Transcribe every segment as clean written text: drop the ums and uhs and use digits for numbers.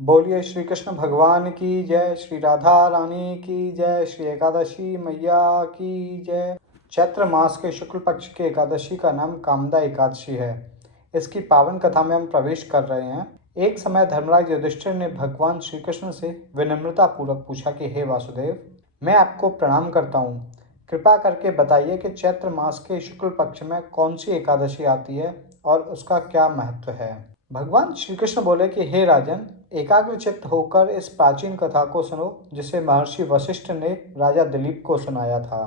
बोलिए श्री कृष्ण भगवान की जय, श्री राधा रानी की जय, श्री एकादशी मैया की जय। चैत्र मास के शुक्ल पक्ष की एकादशी का नाम कामदा एकादशी है। इसकी पावन कथा में हम प्रवेश कर रहे हैं। एक समय धर्मराज युधिष्ठिर ने भगवान श्री कृष्ण से विनम्रता पूर्वक पूछा कि हे वासुदेव, मैं आपको प्रणाम करता हूँ। कृपा करके बताइए कि चैत्र मास के शुक्ल पक्ष में कौन सी एकादशी आती है और उसका क्या महत्व है। भगवान श्री कृष्ण बोले कि हे राजन, एकाग्रचित्त होकर इस प्राचीन कथा को सुनो, जिसे महर्षि वशिष्ठ ने राजा दिलीप को सुनाया था।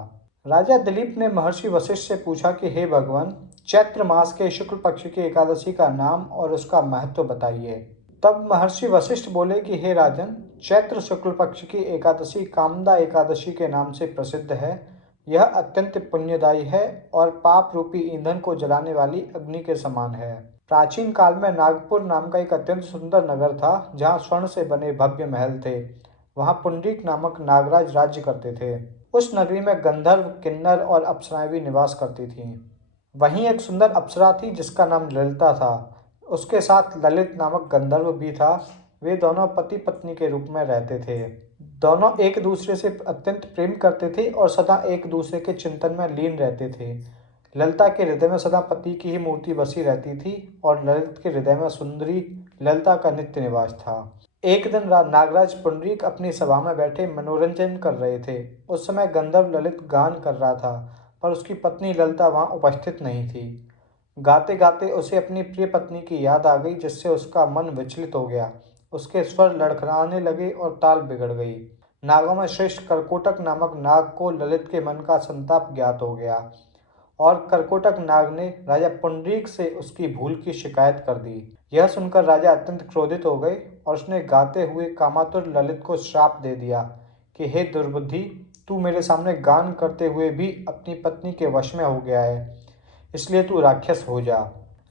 राजा दिलीप ने महर्षि वशिष्ठ से पूछा कि हे भगवान, चैत्र मास के शुक्ल पक्ष की एकादशी का नाम और उसका महत्व बताइए। तब महर्षि वशिष्ठ बोले कि हे राजन, चैत्र शुक्ल पक्ष की एकादशी कामदा एकादशी के नाम से प्रसिद्ध है। यह अत्यंत पुण्यदायी है और पाप रूपी ईंधन को जलाने वाली अग्नि के समान है। प्राचीन काल में नागपुर नाम का एक अत्यंत सुंदर नगर था, जहाँ स्वर्ण से बने भव्य महल थे। वहाँ पुंडरीक नामक नागराज राज्य करते थे। उस नगरी में गंधर्व, किन्नर और अप्सराएं भी निवास करती थीं। वहीं एक सुंदर अप्सरा थी जिसका नाम ललिता था। उसके साथ ललित नामक गंधर्व भी था। वे दोनों पति पत्नी के रूप में रहते थे। दोनों एक दूसरे से अत्यंत प्रेम करते थे और सदा एक दूसरे के चिंतन में लीन रहते थे। ललिता के हृदय में सदा पति की ही मूर्ति बसी रहती थी और ललित के हृदय में सुंदरी ललिता का नित्य निवास था। एक दिन नागराज पुंडरीक अपनी सभा में बैठे मनोरंजन कर रहे थे। उस समय गंधर्व ललित गान कर रहा था, पर उसकी पत्नी ललिता वहां उपस्थित नहीं थी। गाते गाते उसे अपनी प्रिय पत्नी की याद आ गई, जिससे उसका मन विचलित हो गया। उसके स्वर लड़खड़ाने लगे और ताल बिगड़ गई। नागों में श्रेष्ठ कर्कोटक नामक नाग को ललित के मन का संताप ज्ञात हो गया और कर्कोटक नाग ने राजा पुंडरीक से उसकी भूल की शिकायत कर दी। यह सुनकर राजा अत्यंत क्रोधित हो गए और उसने गाते हुए कामातुर ललित को श्राप दे दिया कि हे दुर्बुद्धि, तू मेरे सामने गान करते हुए भी अपनी पत्नी के वश में हो गया है, इसलिए तू राक्षस हो जा।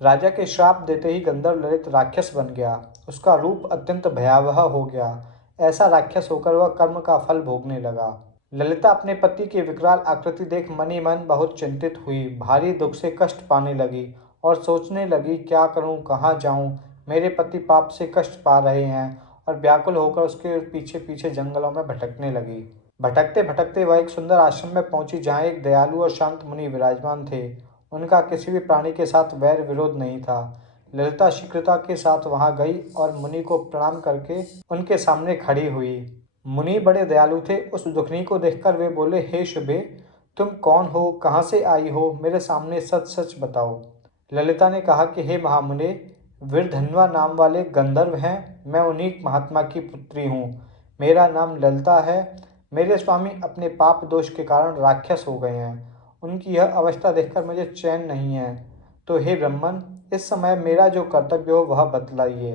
राजा के श्राप देते ही गंधर्व ललित राक्षस बन गया। उसका रूप अत्यंत भयावह हो गया। ऐसा राक्षस होकर वह कर्म का फल भोगने लगा। ललिता अपने पति की विकराल आकृति देख मनी मन बहुत चिंतित हुई। भारी दुख से कष्ट पाने लगी और सोचने लगी, क्या करूं, कहाँ जाऊं। मेरे पति पाप से कष्ट पा रहे हैं। और व्याकुल होकर उसके पीछे पीछे जंगलों में भटकने लगी। भटकते भटकते वह एक सुंदर आश्रम में पहुंची, जहाँ एक दयालु और शांत मुनि विराजमान थे। उनका किसी भी प्राणी के साथ वैर विरोध नहीं था। ललिता शीघ्रता के साथ वहां गई और मुनि को प्रणाम करके उनके सामने खड़ी हुई। मुनि बड़े दयालु थे। उस दुखनी को देखकर वे बोले, हे शुभे, तुम कौन हो, कहाँ से आई हो, मेरे सामने सच सच बताओ। ललिता ने कहा कि हे महामुने, वीरधन्वा नाम वाले गंधर्व हैं। मैं उन्हीं महात्मा की पुत्री हूँ। मेरा नाम ललिता है। मेरे स्वामी अपने पाप दोष के कारण राक्षस हो गए हैं। उनकी यह अवस्था देखकर मुझे चैन नहीं है। तो हे ब्राह्मण, इस समय मेरा जो कर्तव्य हो वह बतलाइए।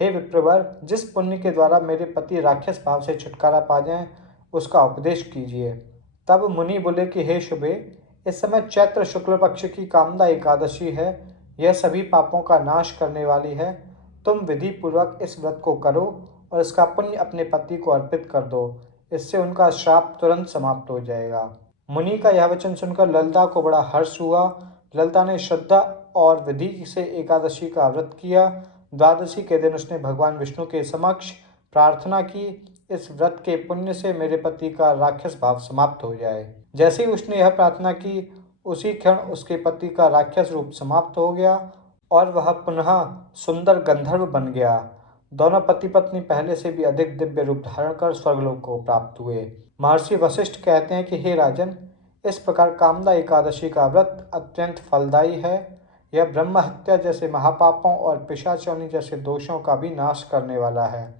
हे विप्रवर, जिस पुण्य के द्वारा मेरे पति राक्षस भाव से छुटकारा पा जाएं, उसका उपदेश कीजिए। तब मुनि बोले कि हे शुभे, इस समय चैत्र शुक्ल पक्ष की कामदा एकादशी है। यह सभी पापों का नाश करने वाली है। तुम विधि पूर्वक इस व्रत को करो और इसका पुण्य अपने पति को अर्पित कर दो। इससे उनका श्राप तुरंत समाप्त हो जाएगा। मुनि का यह वचन सुनकर ललिता को बड़ा हर्ष हुआ। ललिता ने श्रद्धा और विधि से एकादशी का व्रत किया। द्वादशी के दिन उसने भगवान विष्णु के समक्ष प्रार्थना की, इस व्रत के पुण्य से मेरे पति का राक्षस भाव समाप्त हो जाए। जैसे ही उसने यह प्रार्थना की, उसी क्षण उसके पति का राक्षस रूप समाप्त हो गया और वह पुनः सुंदर गंधर्व बन गया। दोनों पति पत्नी पहले से भी अधिक दिव्य रूप धारण कर स्वर्गलोक को प्राप्त हुए। महर्षि वशिष्ठ कहते हैं कि हे राजन, इस प्रकार कामदा एकादशी का व्रत अत्यंत फलदायी है। यह ब्रह्म हत्या जैसे महापापों और पिशाचोनी जैसे दोषों का भी नाश करने वाला है।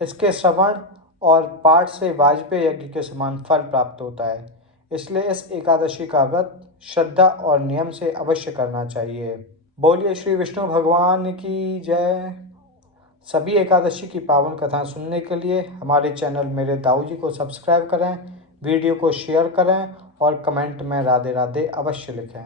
इसके श्रवण और पाठ से वाजपेय यज्ञ के समान फल प्राप्त होता है। इसलिए इस एकादशी का व्रत श्रद्धा और नियम से अवश्य करना चाहिए। बोलिए श्री विष्णु भगवान की जय। सभी एकादशी की पावन कथाएं सुनने के लिए हमारे चैनल मेरे दाऊ जी को सब्सक्राइब करें, वीडियो को शेयर करें और कमेंट में राधे राधे अवश्य लिखें।